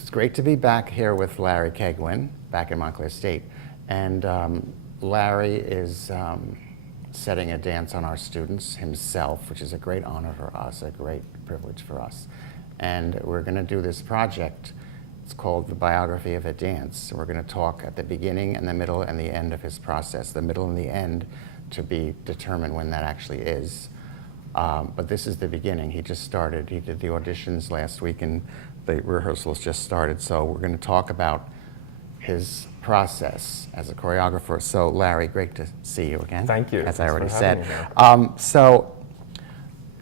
It's great to be back here with Larry Keigwin, back in Montclair State. And Larry is setting a dance on our students himself, which is a great honor for us, a great privilege for us. And we're going to do this project. It's called the Biography of a Dance. We're going to talk at the beginning and the middle and the end of his process, the middle and the end to be determined when that actually is. But this is the beginning. He just started. He did the auditions last week and the rehearsals just started. So we're going to talk about his process as a choreographer. So Larry, great to see you again. Thank you. As I already said. Me So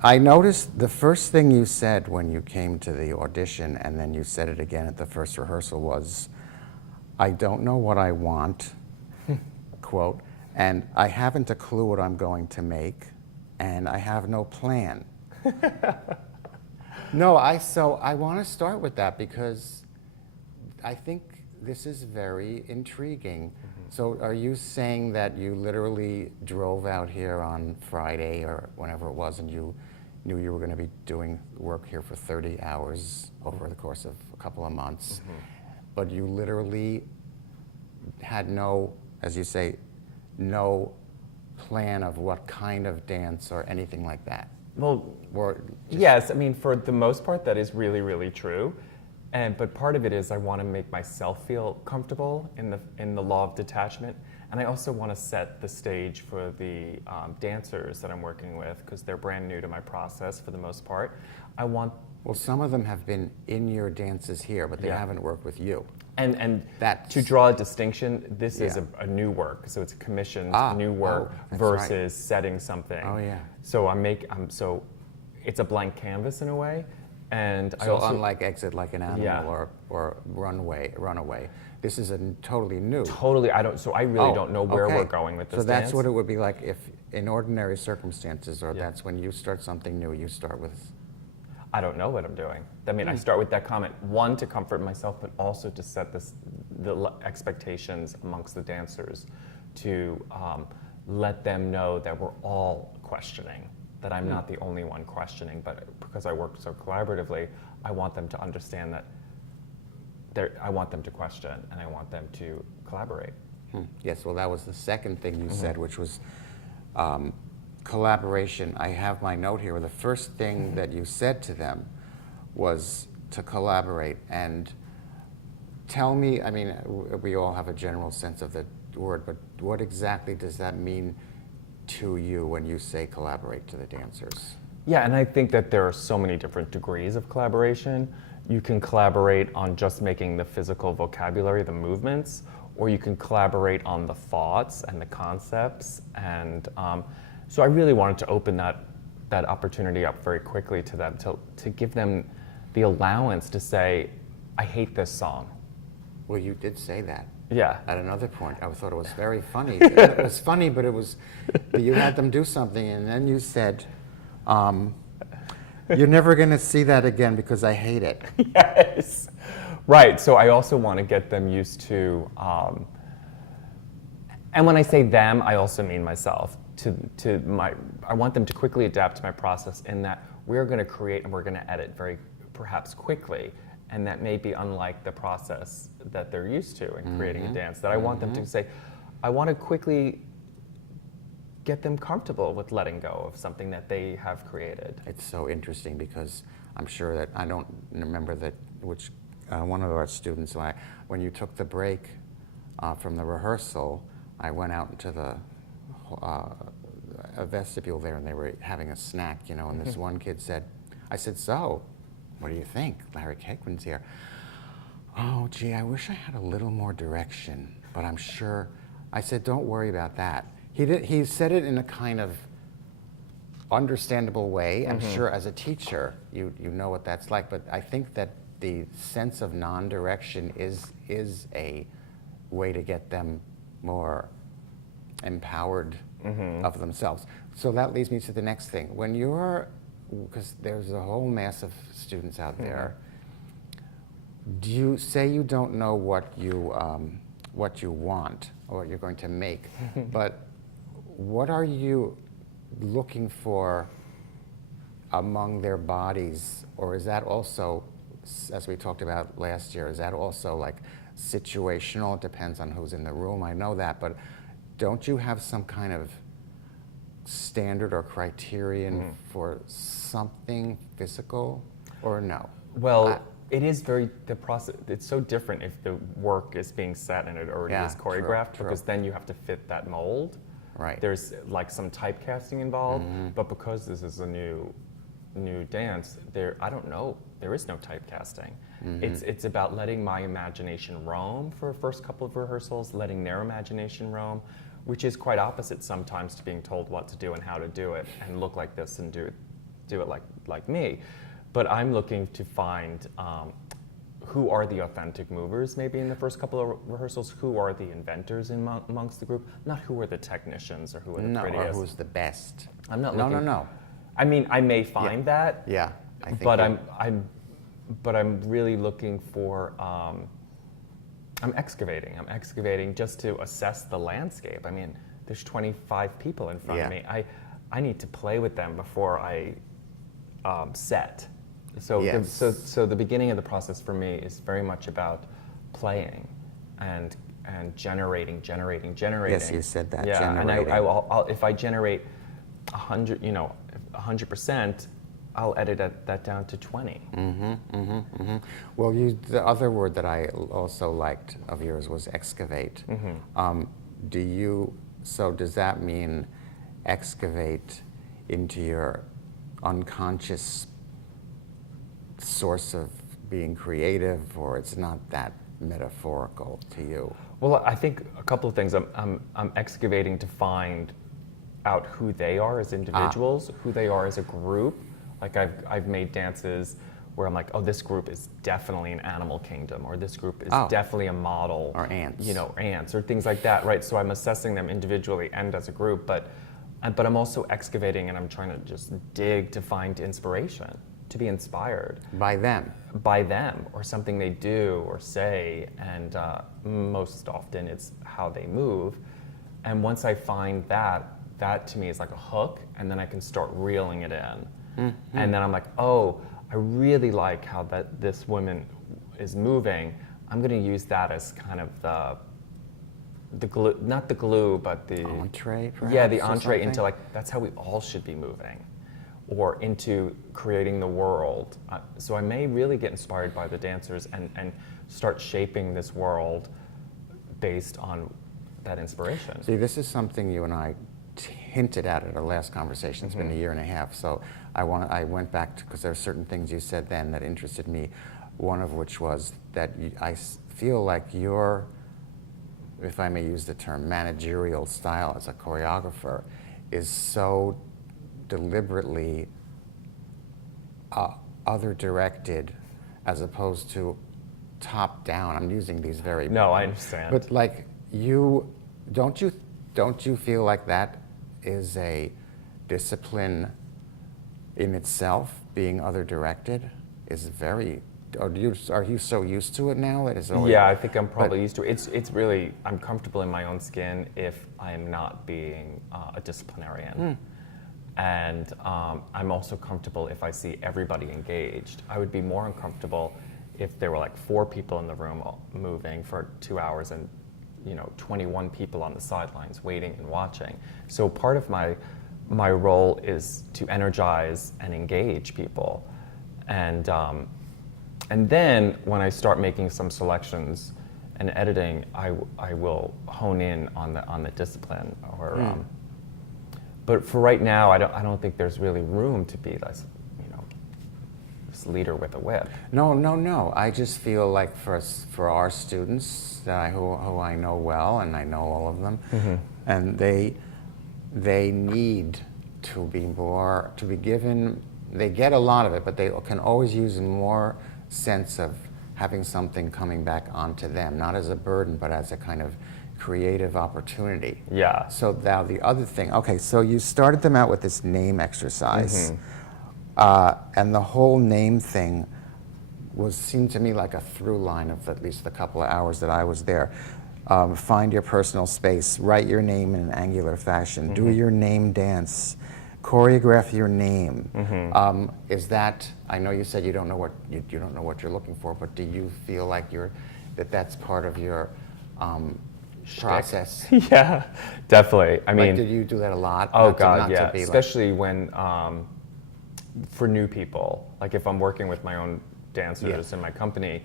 I noticed the first thing you said when you came to the audition, and then you said it again at the first rehearsal, was, "I don't know what I want," quote, "and I haven't a clue what I'm going to make, and I have no plan." So I want to start with that because I think this is very intriguing. So are you saying that you literally drove out here on Friday or whenever it was and you knew you were going to be doing work here for 30 hours over the course of a couple of months, but you literally had no, as you say, no plan of what kind of dance or anything like that? Well, yes, I mean, for the most part, that is really, really true. But part of it is I want to make myself feel comfortable in the law of detachment, and I also want to set the stage for the dancers that I'm working with because they're brand new to my process for the most part. Well, some of them have been in your dances here, but they haven't worked with you. And to draw a distinction, this is a new work, so it's a commissioned new work versus setting something. Oh yeah. So so it's a blank canvas in a way, and so I also, unlike Exit Like an Animal or Runaway, this is a totally new. Totally, I really don't know where we're going with this. So that's what it would be like if, in ordinary circumstances, or that's when you start something new, you start with. I don't know what I'm doing. I mean, I start with that comment, one, to comfort myself, but also to set the expectations amongst the dancers, to let them know that we're all questioning, that I'm not the only one questioning, but because I work so collaboratively, I want them to understand that I want them to question, and I want them to collaborate. Yes, well, that was the second thing you said, which was collaboration. I have my note here where the first thing that you said to them was to collaborate. And tell me, I mean, we all have a general sense of the word, but what exactly does that mean to you when you say collaborate to the dancers? Yeah, and I think that there are so many different degrees of collaboration. You can collaborate on just making the physical vocabulary, the movements, or you can collaborate on the thoughts and the concepts. And so I really wanted to open that opportunity up very quickly to them, to give them the allowance to say, I hate this song. Well, you did say that. Yeah. At another point, I thought it was very funny. It was funny, but it was, you had them do something, and then you said, you're never going to see that again because I hate it. Yes. Right. So I also want to get them used to, and when I say them, I also mean myself. I want them to quickly adapt to my process in that we're going to create and we're going to edit very perhaps quickly, and that may be unlike the process that they're used to in creating a dance. That I want them to say, I want to quickly get them comfortable with letting go of something that they have created. It's so interesting because I'm sure that, I don't remember which one of our students, when you took the break from the rehearsal, I went out into the a vestibule there, and they were having a snack, and this one kid said, I said, so, what do you think? Larry Keigwin's here. Oh, gee, I wish I had a little more direction, but I'm sure. I said, don't worry about that. He said it in a kind of understandable way. I'm sure as a teacher, you know what that's like, but I think that the sense of non-direction is a way to get them more empowered of themselves. So that leads me to the next thing. When because there's a whole mass of students out there, do you say you don't know what you want or what you're going to make, but what are you looking for among their bodies, or is that also as we talked about last year, is that also like situational? It depends on who's in the room. I know that, but don't you have some kind of standard or criterion for something physical, or no? Well, it is the process, it's so different if the work is being set and it already Yeah, is choreographed, true. because then you have to fit that mold. Right. There's like some typecasting involved, but because this is a new dance, I don't know, there is no typecasting. It's about letting my imagination roam for the first couple of rehearsals, letting their imagination roam, which is quite opposite sometimes to being told what to do and how to do it and look like this and do it like me. But I'm looking to find who are the authentic movers maybe in the first couple of rehearsals, who are the inventors amongst the group, not who are the technicians or who are the prettiest. Or who's the best. I'm not looking. No. I mean, I may find that. Yeah, I think. But I'm really looking for. I'm excavating just to assess the landscape. I mean, there's 25 people in front of me. I need to play with them before I set. So, so the beginning of the process for me is very much about playing and generating. Yes, you said that. Yeah, generating. and I'll if I generate 100%, I'll edit that down to 20. Well, the other word that I also liked of yours was excavate. Does that mean excavate into your unconscious source of being creative, or it's not that metaphorical to you? Well, I think a couple of things. I'm excavating to find out who they are as individuals, who they are as a group. Like I've made dances where I'm like, oh, this group is definitely an animal kingdom, or this group is definitely a model, or ants, ants or things like that, right? So I'm assessing them individually and as a group, but I'm also excavating and I'm trying to just dig to find inspiration, to be inspired by them, or something they do or say, and most often it's how they move. And once I find that to me is like a hook, and then I can start reeling it in. And then I'm like, oh, I really like how this woman is moving. I'm going to use that as kind of the glue, not the glue, but the entree, perhaps. Yeah, the entree into like, that's how we all should be moving, or into creating the world. So I may really get inspired by the dancers and start shaping this world based on that inspiration. See, this is something you and I hinted at our last conversation. It's been a year and a half, so I went back because there are certain things you said then that interested me. One of which was that I feel like your, if I may use the term, managerial style as a choreographer is so deliberately other-directed as opposed to top-down. I'm using these very... No, I understand. But like don't you feel like that is a discipline in itself, being other-directed? Is very... Are you so used to it now that it's always... Yeah, I think I'm probably used to it. It's really, I'm comfortable in my own skin if I'm not being a disciplinarian. And I'm also comfortable if I see everybody engaged. I would be more uncomfortable if there were like 4 people in the room moving for 2 hours and 21 people on the sidelines waiting and watching. So part of my role is to energize and engage people. And then when I start making some selections and editing, I will hone in on the discipline. But for right now, I don't think there's really room to be this leader with a whip. No. I just feel like for our students who I know well, and I know all of them, and they need to be given. They get a lot of it, but they can always use more sense of having something coming back onto them, not as a burden, but as a kind of creative opportunity. Yeah. So now the other thing, okay, so you started them out with this name exercise, and the whole name thing seemed to me like a through line of at least the couple of hours that I was there. Find your personal space, write your name in an angular fashion, do your name dance, choreograph your name. Is that? I know you said you don't know what you don't know what you're looking for, but do you feel like that's part of your process? Yeah, definitely. I mean, did you do that a lot? Oh Not to- God, not to yeah. be like- Especially when for new people, like if I'm working with my own dancers in my company,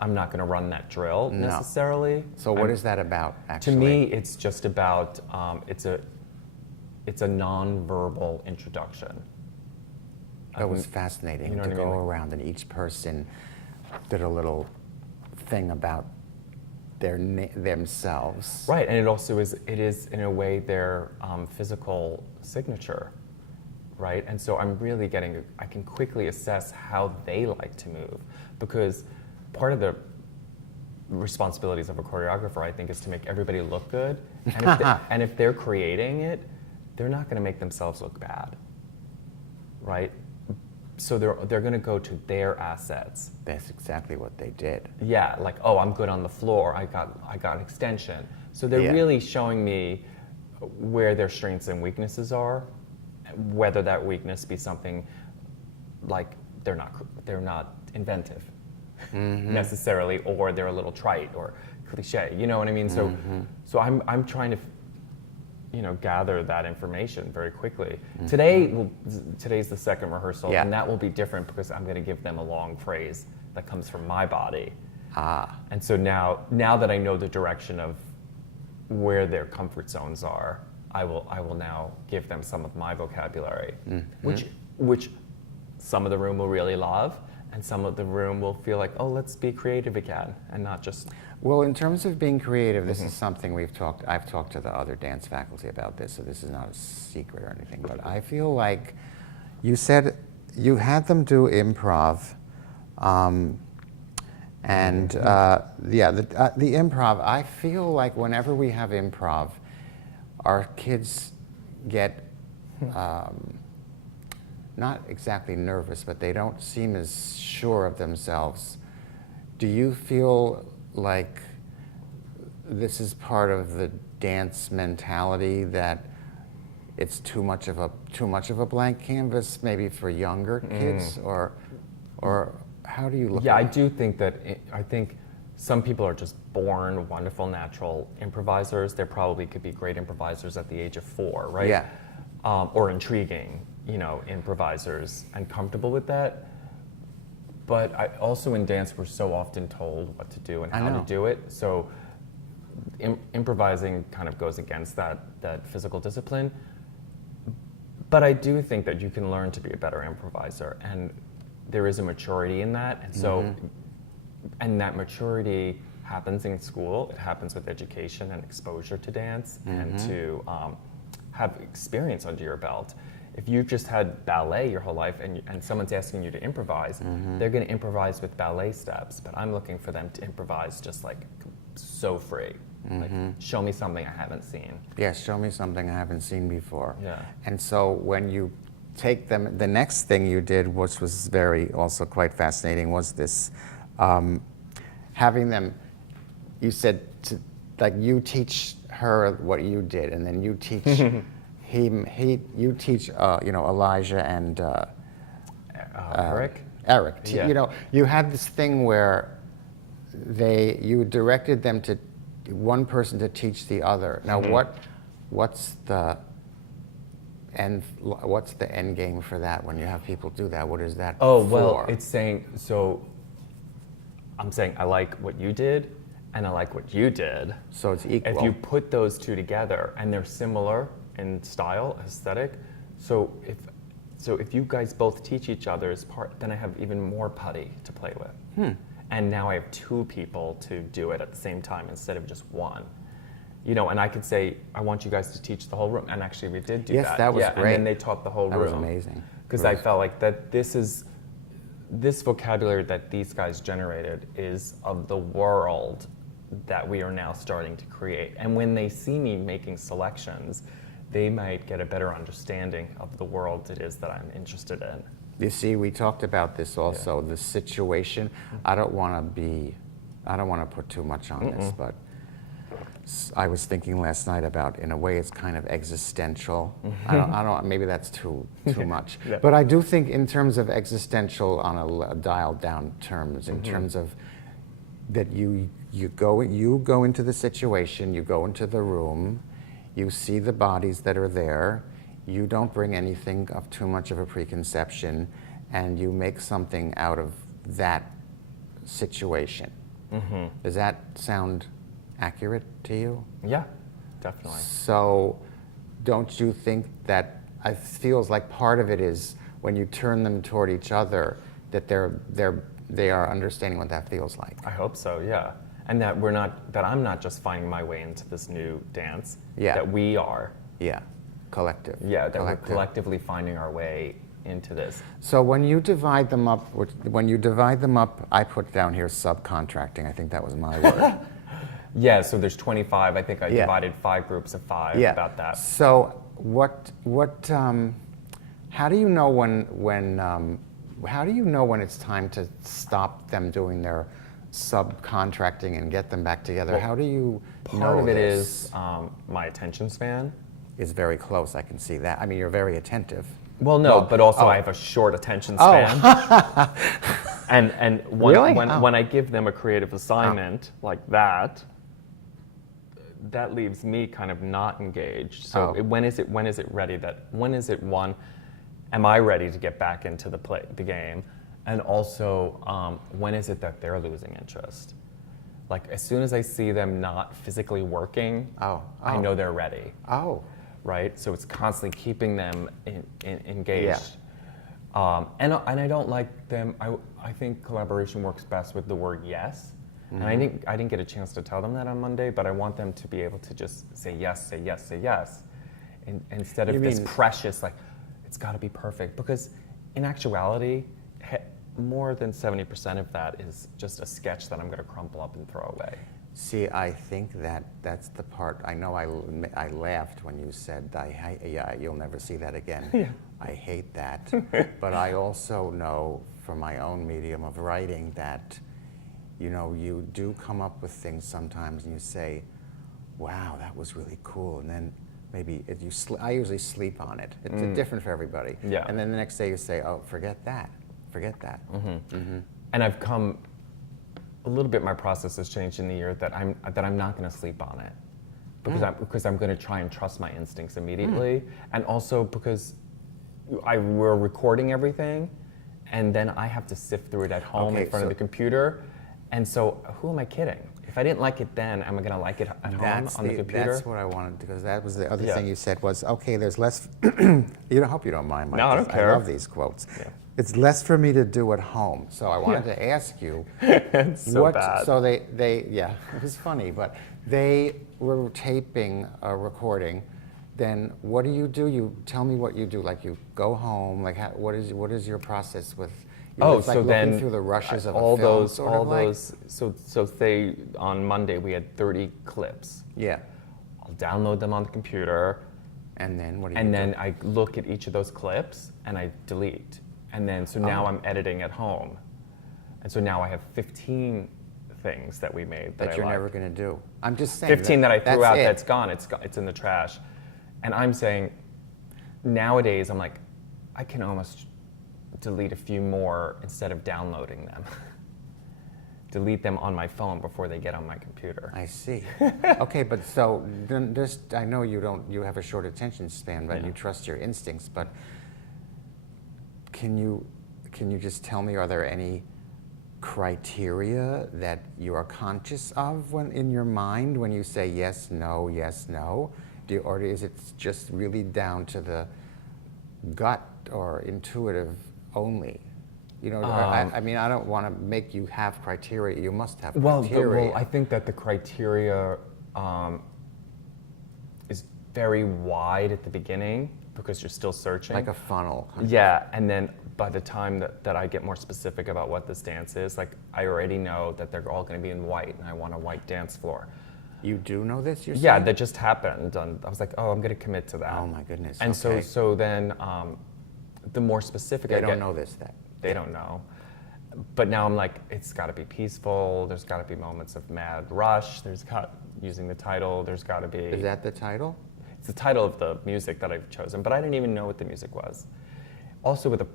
I'm not going to run that drill necessarily. So what is that about, To actually? me, it's just about it's a non-verbal introduction. That was fascinating you know to what I go mean? around and each person did a little thing about themselves. Right, and it is in a way their physical signature, right? And so I can quickly assess how they like to move, because part of the responsibilities of a choreographer, I think, is to make everybody look good, and if they're creating it, they're not going to make themselves look bad, right? So they're going to go to their assets. That's exactly what they did. Yeah, like, oh, I'm good on the floor. I got extension. So they're really showing me where their strengths and weaknesses are, whether that weakness be something like they're not inventive necessarily, or they're a little trite or cliche. You know what I mean? So I'm trying to gather that information very quickly. Today's the second rehearsal, and that will be different because I'm going to give them a long phrase that comes from my body. And so now that I know the direction of where their comfort zones are, I will now give them some of my vocabulary, which some of the room will really love, and some of the room will feel like, oh, let's be creative again, and not just. Well, in terms of being creative, this is something I've talked to the other dance faculty about this, so this is not a secret or anything, but I feel like you said you had them do improv, the improv, I feel like whenever we have improv, our kids get not exactly nervous, but they don't seem as sure of themselves. Do you feel like this is part of the dance mentality, that it's too much of a blank canvas, maybe for younger kids, or how do you look? Yeah, at I it? do think that I think some people are just born wonderful natural improvisers. They probably could be great improvisers at the age of 4, right? Yeah. Or intriguing, improvisers, and comfortable with that. But also in dance, we're so often told what to do and how to do it. So improvising kind of goes against that physical discipline. But I do think that you can learn to be a better improviser, and there is a maturity in that. And so, and that maturity happens in school. It happens with education and exposure to dance, and to have experience under your belt. If you've just had ballet your whole life and someone's asking you to improvise, they're going to improvise with ballet steps, but I'm looking for them to improvise just like so free. Like, show me something I haven't seen. Yeah, show me something I haven't seen before. Yeah. And so when you take them, the next thing you did, which was also quite fascinating, was this, having them, you said, you teach her what you did, and then you teach you teach Elijah and Eric? Eric. Yeah. You had this thing where you directed them to one person to teach the other. Now, what's the end game for that when you have people do that? What is that Oh, for? well, it's saying, so I'm saying I like what you did and I like what you did. So it's equal. If you put those two together and they're similar in style, aesthetic, so if you guys both teach each other's part, then I have even more putty to play with. And now I have 2 people to do it at the same time instead of just one. And I could say, I want you guys to teach the whole room. And actually we did do that. Yes, that was great. And then they taught the whole room. That was amazing. Because I felt like that this vocabulary that these guys generated is of the world that we are now starting to create. And when they see me making selections, they might get a better understanding of the world it is that I'm interested in. You see, we talked about this also, the situation. I don't want to put too much on this, but I was thinking last night about, in a way, it's kind of existential. I don't. Maybe that's too much. Yeah. But I do think, in terms of existential, on a dialed down terms, in terms of that you go into the situation, you go into the room, you see the bodies that are there, you don't bring anything of too much of a preconception, and you make something out of that situation. Does that sound accurate to you? Yeah, definitely. So don't you think that it feels like part of it is when you turn them toward each other, that they are understanding what that feels like? I hope so, yeah. And that I'm not just finding my way into this new dance, Yeah. that we are. Yeah, collective. Yeah, that we're collectively finding our way into this. So when you divide them up, I put down here subcontracting. I think that was my word. Yeah, so there's 25. I think I divided 5 groups of 5 about that. So how do you know when it's time to stop them doing their subcontracting and get them back together? Well, how do you know Part of it this? is my attention span. Is very close. I can see that. I mean, you're very attentive. Well, no, but also I have a short attention span. and when I give them a creative assignment like that, that leaves me kind of not engaged. So when is it ready? When is it am I ready to get back into the game? And also, when is it that they're losing interest? Like, as soon as I see them not physically working, I know they're ready. Right? So it's constantly keeping them engaged. Yeah. And I don't like them. I think collaboration works best with the word yes. And I didn't get a chance to tell them that on Monday, but I want them to be able to just say yes, say yes, say yes, instead of this precious, like, it's got to be perfect. Because in actuality, more than 70% of that is just a sketch that I'm going to crumple up and throw away. See, I think that's the part. I know I laughed when you said, you'll never see that again. Yeah. I hate that. But I also know from my own medium of writing that, you do come up with things sometimes and you say, wow, that was really cool. And then maybe I usually sleep on it. It's different for everybody. Yeah. And then the next day you say, oh, forget that. And I've come a little bit. My process has changed in the year that I'm not going to sleep on it because I'm going to try and trust my instincts immediately, and also because we're recording everything, and then I have to sift through it at home in front of the computer, and so who am I kidding? If I didn't like it then, am I going to like it at home on the computer? That's what I wanted, because that was the other thing you said was, okay, there's less. I hope you don't mind, Mike. No, I don't care. I love these quotes. Yeah. It's less for me to do at home. So I wanted to ask you. It's so bad. So they it was funny, but they were taping a recording. Then what do? You tell me what you do. Like, you go home. Like, what is your process with? So then looking through the rushes of all a film, those, sort all of like? those. So say on Monday we had 30 clips. Yeah. I'll download them on the computer. And then what do you And do? then I look at each of those clips and I delete. And then so now I'm editing at home. And so now I have 15 things that we made that you're I like. never going to do. I'm just saying. 15 that I threw out it. that's gone. It's in the trash. And I'm saying nowadays I'm like, I can almost delete a few more instead of downloading them. Delete them on my phone before they get on my computer. I see. Okay, but so then I know you have a short attention span, but you trust your instincts, but can you just tell me, are there any criteria that you are conscious of in your mind when you say yes, no, or is it just really down to the gut or intuitive only? I mean, I don't want to make you have criteria. You must have criteria. Well, I think that the criteria is very wide at the beginning because you're still searching. Like a funnel. Yeah, and then by the time that I get more specific about what this dance is, like, I already know that they're all going to be in white, and I want a white dance floor. You do know this, you're saying? Yeah, that just happened. And I was like, oh, I'm going to commit to that. Oh, my goodness. And okay. so then the more specific I get... They don't know this, They don't know. But now I'm like, it's got to be peaceful. There's got to be moments of mad rush. There's got using the title. There's got to be. Is that the title? It's the title of the music that I've chosen, but I didn't even know what the music was. Also with the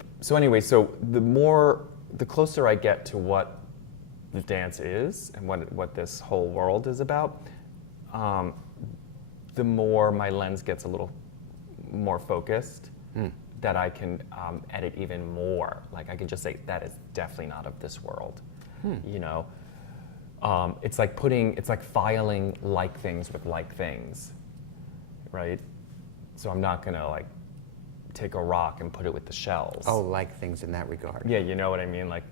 closer I get to what the dance is and what this whole world is about, the more my lens gets a little more focused, that I can edit even more. Like I can just say, that is definitely not of this world, you know? It's like filing like things with like things, right? So I'm not gonna like take a rock and put it with the shells. Oh, like things in that regard. Yeah, you know what I mean? Like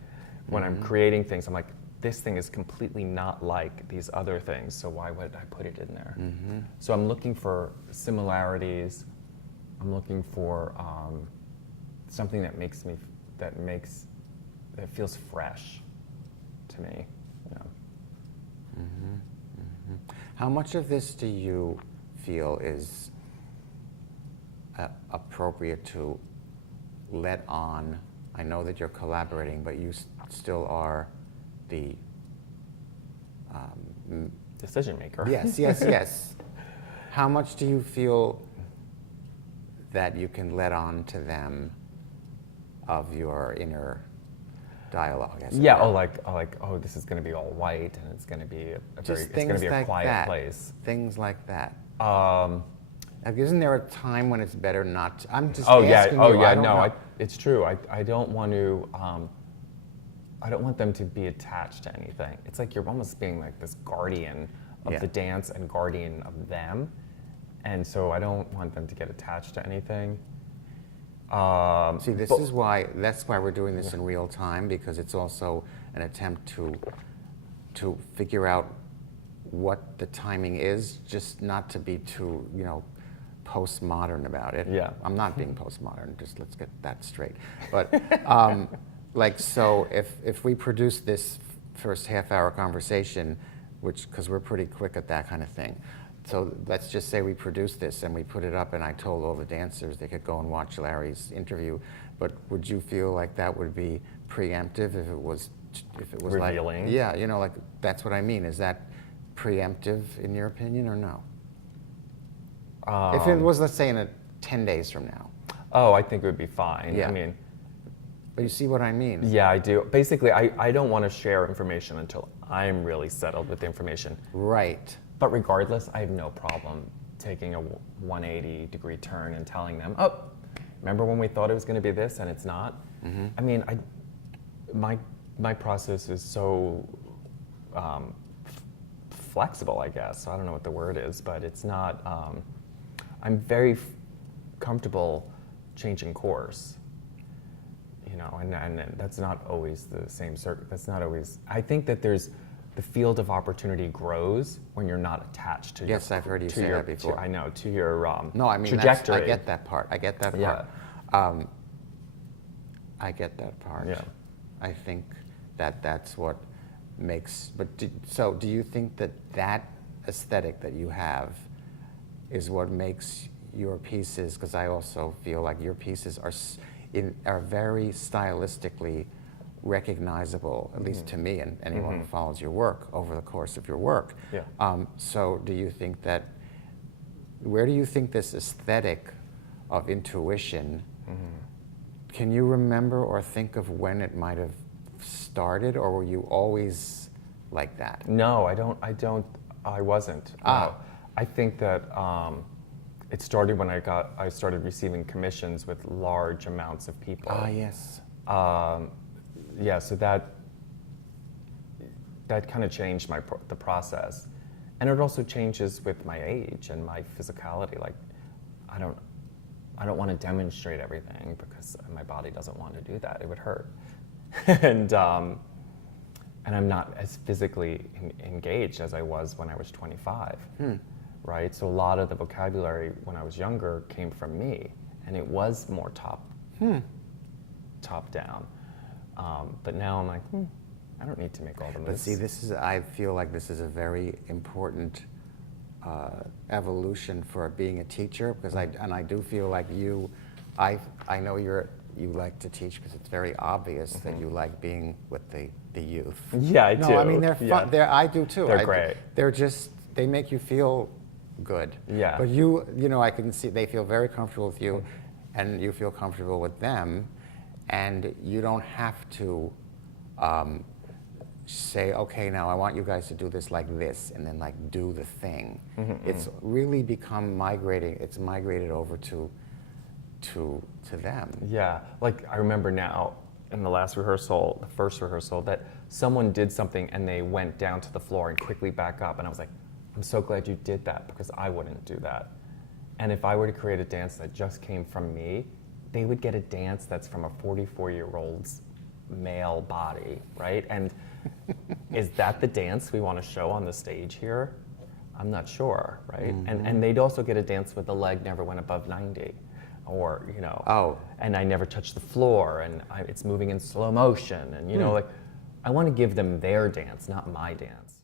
when I'm creating things, I'm like, this thing is completely not like these other things, so why would I put it in there? So I'm looking for similarities. I'm looking for something that feels fresh to me. You know? How much of this do you feel is appropriate to let on? I know that you're collaborating, but you still are the Decision maker. Yes. How much do you feel that you can let on to them of your inner dialogue? As it Yeah. were? Oh, this is going to be all white, and it's going to be Just it's going to things be a like quiet that. place. Things like that. Like, Isn't there a time when it's better not to? I'm just oh yeah. asking Oh you. yeah. I don't No, know. it's true. I don't want to. I don't want them to be attached to anything. It's like you're almost being like this guardian of the dance and guardian of them, and so I don't want them to get attached to anything. See, that's why we're doing this in real time, because it's also an attempt to figure out what the timing is, just not to be too, postmodern about it. Yeah. I'm not being postmodern, just let's get that straight. But so if we produce this first half-hour conversation, because we're pretty quick at that kind of thing. So let's just say we produced this and we put it up, and I told all the dancers they could go and watch Larry's interview. But would you feel like that would be preemptive if it was revealing? Like that's what I mean. Is that preemptive in your opinion or no? If it was, let's say, in 10 days from now. Oh, I think it would be fine. Yeah. I mean, but you see what I mean? yeah, I do. Basically, I don't want to share information until I'm really settled with the information. Right. But regardless, I have no problem taking a 180-degree turn and telling them, oh, remember when we thought it was going to be this and it's not? I mean, my process is so flexible, I guess. I don't know what the word is, but it's not, I'm very comfortable changing course. And that's not always the same circuit. That's not always. I think that the field of opportunity grows when you're not attached to. Yes, I've heard you say that before. I know, to your No, I mean trajectory. I get that part. I get that part. Yeah. I get that part. Yeah. I think that's what makes. But do you think that aesthetic that you have is what makes your pieces? Because I also feel like your pieces are very stylistically recognizable, at least to me and anyone who follows your work over the course of your work. Yeah. So do you think where do you think this aesthetic of intuition, can you remember or think of when it might have started, or were you always like that? No, I wasn't. No. I think that it started when I started receiving commissions with large amounts of people. Yes. Yeah, so that kind of changed the process, and it also changes with my age and my physicality. Like, I don't want to demonstrate everything because my body doesn't want to do that. It would hurt, and I'm not as physically engaged as I was when I was 25. Right, so a lot of the vocabulary when I was younger came from me, and it was more top down. But now I'm like, I don't need to make all the moves. But see, I feel like this is a very important evolution for being a teacher, because I do feel like I know you like to teach because it's very obvious that you like being with the youth. Yeah, I do. No, I mean they're fun. Yeah. I do too. They're great. They're just they make you feel good. Yeah. But you know, I can see they feel very comfortable with you, and you feel comfortable with them, and you don't have to say, okay, now I want you guys to do this like this, and then like do the thing. It's really become migrating. It's migrated over to them. Yeah, like I remember now in the last rehearsal, the first rehearsal, that someone did something and they went down to the floor and quickly back up, and I was like, I'm so glad you did that, because I wouldn't do that. And if I were to create a dance that just came from me, they would get a dance that's from a 44-year-old's male body, right? And is that the dance we want to show on the stage here? I'm not sure, right? And they'd also get a dance with the leg never went above 90, or, you know, and I never touched the floor, and it's moving in slow motion, and, you know, like, I want to give them their dance, not my dance.